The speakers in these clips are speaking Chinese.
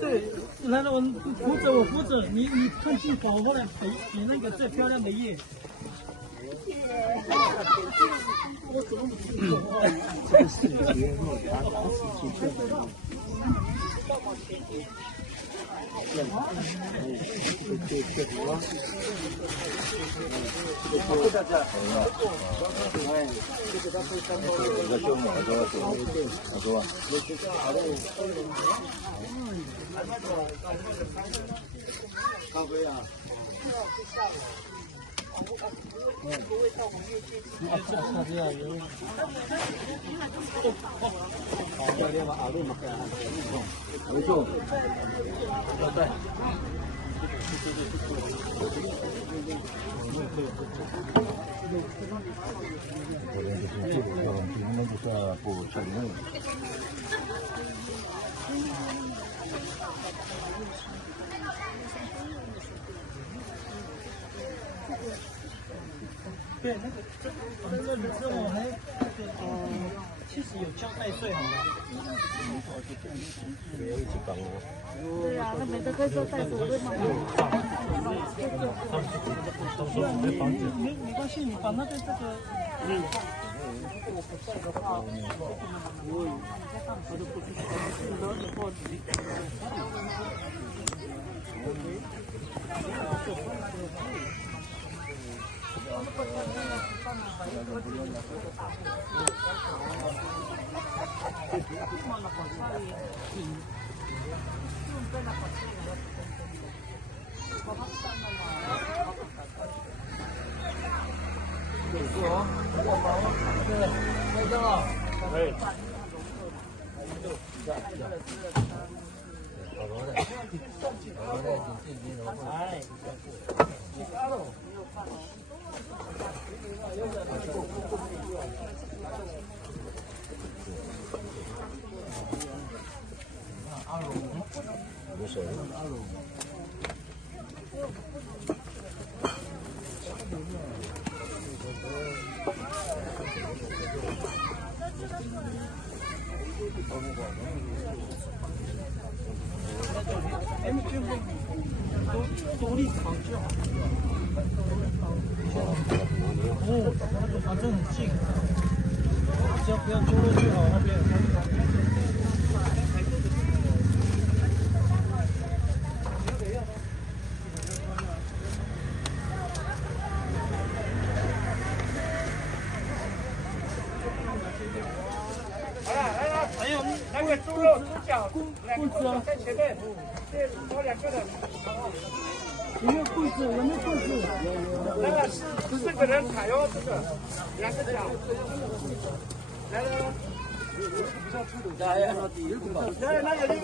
对，来了，我扶着你看镜头，后来比那个最漂亮的叶。我怎么不知道？这个视觉若达到此处就。对，那个女生我还其实有交代税好吗？对呀，那没得可以说带走对吗？没关系，你把那个这个。我不在的话，我就不去独立考就好。哦，反正很近，只要不要坐路就好那边。还有那个猪肉猪脚，两个在前面，这多2个的。有没有棍子？有没有棍子？那个4个人踩哦，这个2个脚。来了。来，那个6，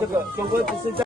这个相关只是在。